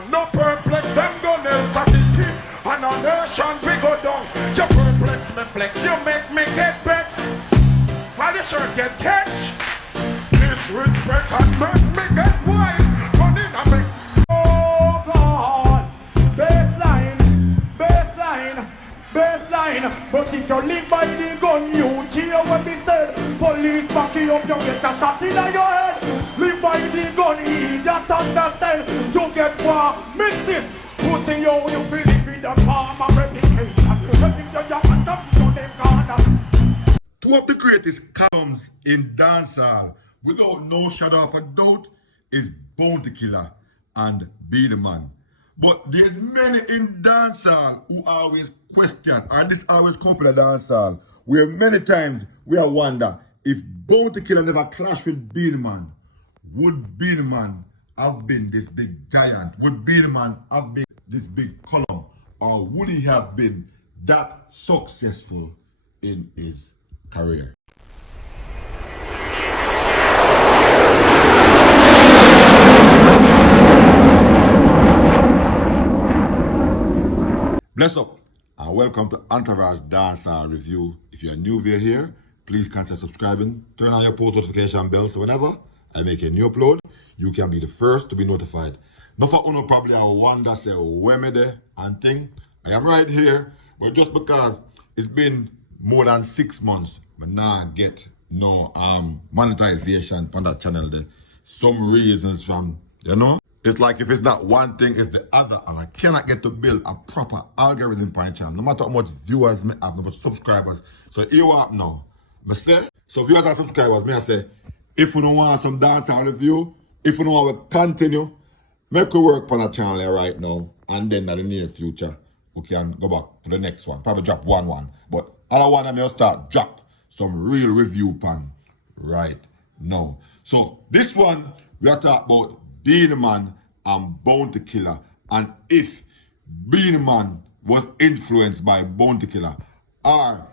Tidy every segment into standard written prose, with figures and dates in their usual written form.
man. No perplex, them gun El City. And a nation we go down. You perplex me flex, you make me get vexed. While you sure get catch. Disrespect and make me get wild. Running and make. Oh God. Baseline, baseline, baseline. But if you live by the gun, you cheer when we said police back you up, you get a shot in your head. Live by the gun, idiot, understand. You get war, mix this. Pussy you feel it with the farm of reputation. Two of the greatest columns in dancehall, without no shadow of a doubt, is Bountykiller and Beenieman. But there's many in dancehall who always question, and this always come up in the dancehall, where many times we wonder if Bountykiller never clashed with Beenieman, would Beenieman have been this big giant? Would Beenieman have been this big column? Or would he have been that successful in his career? Bless up and welcome to Entourage Dancehall Review. If you're new via here, please consider subscribing. Turn on your post notification bell so whenever I make a new upload, you can be the first to be notified. Not for uno probably I wonder say where me there and thing. I am right here, but just because it's been more than 6 months, but now I get no monetization on that channel there. Some reasons from, you know, it's like if it's not one thing, it's the other, and I cannot get to build a proper algorithm for my channel. No matter how much viewers I have, no much subscribers. So here what now. I say, so viewers and subscribers, me I say, if you don't want some dancehall review, if you don't want to continue, make we work on a channel here right now, and then in the near future, we can go back to the next one. Probably drop one. But other one I may start drop some real review pan right now. So this one, we are talking about Beenieman and Bountykiller, and if Beenieman was influenced by Bountykiller, or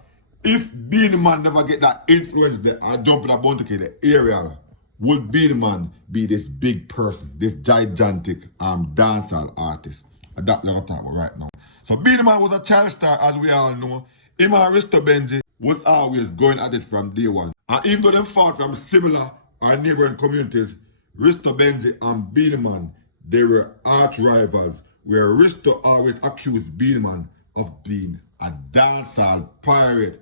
if Beenieman never get that influence there and jump in a Bountykiller area, would Beenieman be this big person, this gigantic dancehall artist? And that we're going to talk about right now. So Beenieman was a child star, as we all know. Him and Risto Benji was always going at it from day one. And even though them fought from similar or neighboring communities, Risto Benji and Beenieman, they were arch rivals, where Risto always accused Beenieman of being a dancehall pirate,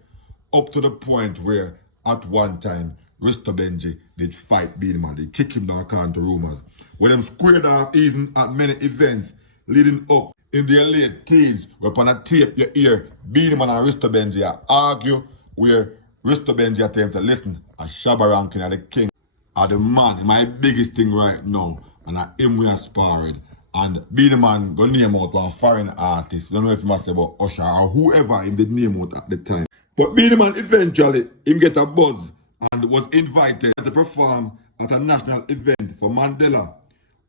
up to the point where at one time Risto Benji did fight Beenieman. They kick him down according to rumors. When them squared off even at many events leading up in their late teens, where upon a tape you hear Beenieman and Risto Benji argue, where Risto Benji attempts to listen, a Shabba ranking of the king are the man, my biggest thing right now, and I him we aspired. And Beenieman go name out one foreign artist. I don't know if you must say about Usher or whoever him did name out at the time. But Beenieman eventually him get a buzz and was invited to perform at a national event for Mandela,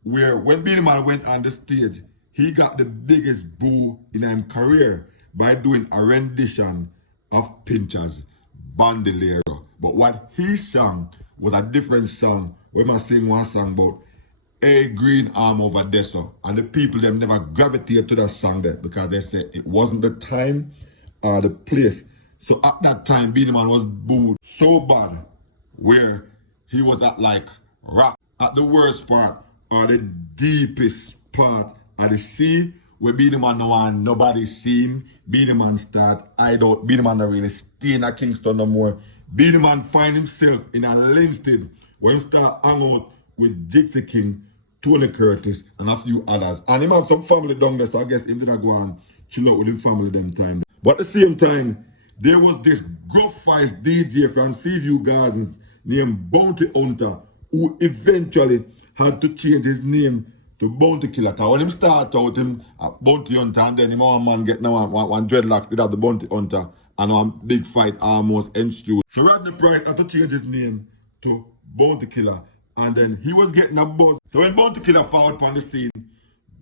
where when Beenieman went on the stage, he got the biggest boo in his career by doing a rendition of Pincher's Bandolero. But what he sang was a different song. When I sing one song about a green arm over desert, and the people them never gravitate to that song there because they say it wasn't the time or the place. So at that time, Beenieman was booed so bad, where he was at like rock at the worst part or the deepest part of the sea, where Beenieman no one nobody see him. Beenieman start hide out. Beenieman not really stay in a Kingston no more. Beenieman find himself in a Linstead, where he start hang out with Gypsy King, Tony Curtis, and a few others. And him have some family down there, so I guess him did go and chill out with his family them time. But at the same time, there was this gruff-faced DJ from Seaview Gardens named Bounty Hunter, who eventually had to change his name to Bountykiller. Because when him start out, him Bounty Hunter, and then him one man get now one dreadlock, did have the Bounty Hunter, and one big fight almost ensued. So Rodney Price had to change his name to Bountykiller, and then he was getting a buzz. So when Bountykiller fought upon the scene,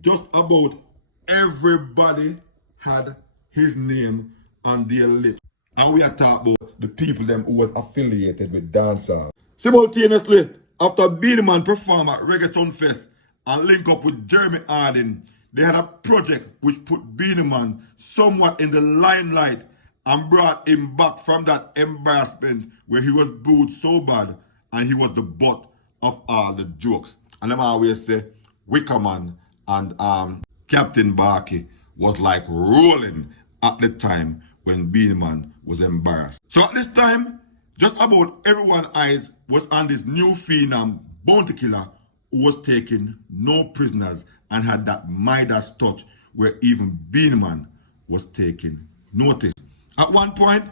just about everybody had his name on their lips. And we are talking about the people them who was affiliated with dancehall. Simultaneously, after Beenieman performed at Reggae Sunfest and link up with Jeremy Harding, they had a project which put Beenieman somewhat in the limelight and brought him back from that embarrassment where he was booed so bad and he was the butt of all the jokes. And them always say Wickerman and Captain Barkey was like rolling at the time when Beenieman was embarrassed. So at this time, just about everyone's eyes was on this new phenom, Bountykiller, who was taking no prisoners and had that Midas touch where even Beenieman was taking notice. At one point,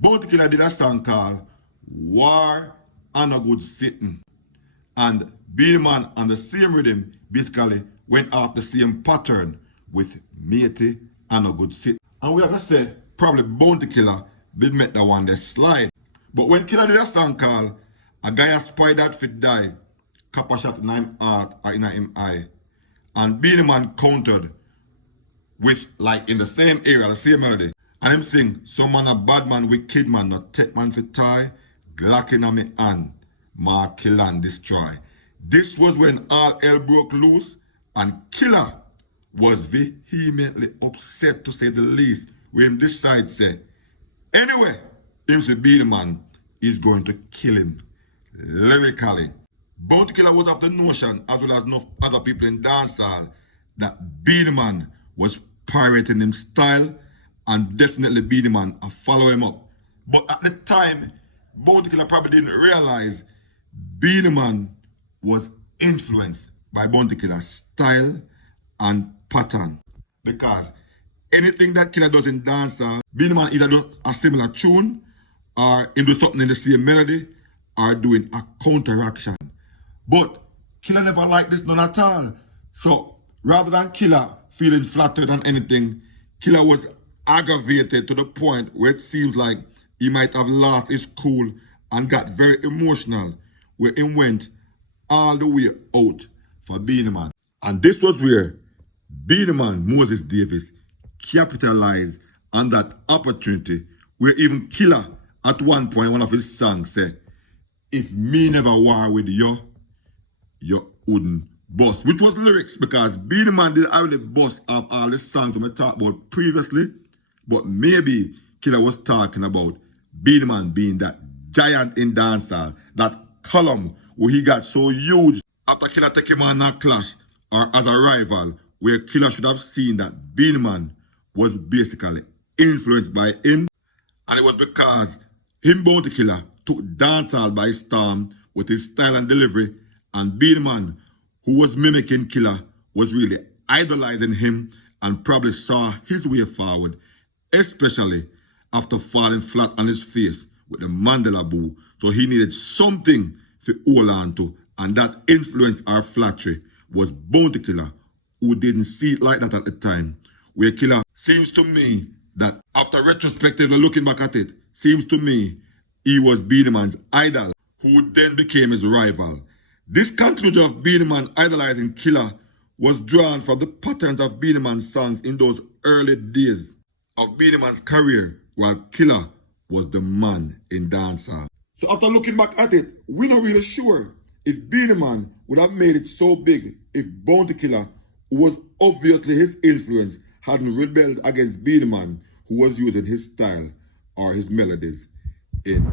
Bountykiller did a song called War and a Good Sitting. And Beenieman on the same rhythm basically went off the same pattern with Matey and a Good Sit. And we have to say, probably Bountykiller did make that one there slide. But when Killer did a song called A Guy Aspire That Fit Die, Copper Shot in him heart or in him eye, and Beenieman countered with, like in the same area, the same melody, and him sing, some man a bad man, wicked man, not take man for tie, Glock in a me hand, ma kill and destroy. This was when all hell broke loose, and Killer was vehemently upset, to say the least, when him decide say, anyway, him say Beenieman is going to kill him lyrically. Bountykiller was of the notion, as well as enough other people in dancehall, that Beenieman was pirating him style, and definitely Beenieman a follow him up. But at the time, Bountykiller probably didn't realize Beenieman was influenced by Bountykiller's style and pattern. Because anything that Killer does in dancehall, Beenieman either do a similar tune, or him do something in the same melody, or doing a counteraction. But Killer never liked this none at all. So rather than Killer feeling flattered and anything, Killer was aggravated to the point where it seems like he might have lost his cool and got very emotional, where he went all the way out for Beenieman. And this was where Beenieman Moses Davis capitalized on that opportunity, where even Killer at one point, one of his songs said, if me never war with you, you wouldn't bust. Which was lyrics, because Beenieman didn't have the bust of all the songs we talked about previously, but maybe Killer was talking about Beenieman being that giant in dancehall, that column where he got so huge after Killer take him on a clash or as a rival, where Killer should have seen that Beenieman was basically influenced by him. And it was because him, Bountykiller, took dancehall by storm with his style and delivery, and Beenieman, who was mimicking Killer, was really idolizing him and probably saw his way forward, especially after falling flat on his face with the Mandela Boo. So he needed something to hold on to, and that influence or flattery was Bountykiller, who didn't see it like that at the time, where Killer seems to me that after retrospectively looking back at it, seems to me he was Beenieman's idol, who then became his rival. This conclusion of Beenieman idolizing Killer was drawn from the patterns of Beenieman's songs in those early days of Beenieman's career, while Killer was the man in dancehall. So after looking back at it, we're not really sure if Beenieman would have made it so big if Bountykiller, who was obviously his influence, hadn't rebelled against Beenieman, who was using his style or his melodies in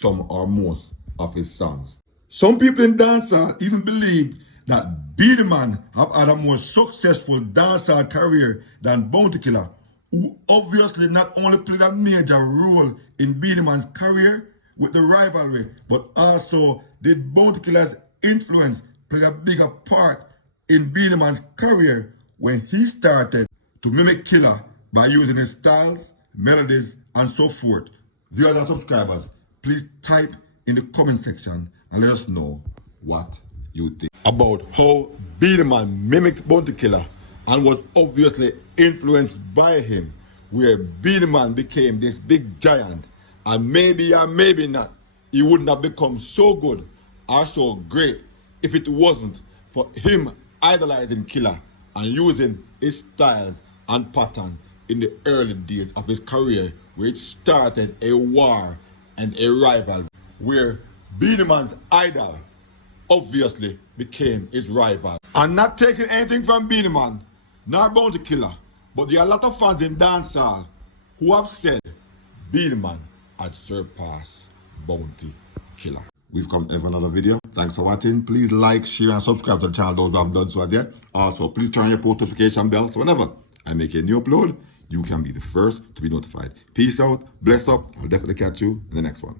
some or most of his songs. Some people in dancehall even believe that Beenieman have had a more successful dancehall career than Bountykiller, who obviously not only played a major role in Beenieman's career with the rivalry, but also did Bountykiller's influence play a bigger part in Beenieman's career when he started to mimic Killer by using his styles, melodies, and so forth. Viewers and subscribers, please type in the comment section and let us know what you think about how Beenieman mimicked Bountykiller and was obviously influenced by him, where Beenieman became this big giant, and maybe or maybe not, he wouldn't have become so good or so great if it wasn't for him idolizing Killer and using his styles and pattern in the early days of his career, where it started a war and a rivalry, where Beenieman's idol obviously became his rival. I'm not taking anything from Beenieman, nor Bountykiller, but there are a lot of fans in dancehall who have said Beenieman had surpassed Bountykiller. We've come to another video. Thanks for watching. Please like, share, and subscribe to the channel, those who have done so as yet. Also, please turn on your post notification bell so whenever I make a new upload, you can be the first to be notified. Peace out, bless up. I'll definitely catch you in the next one.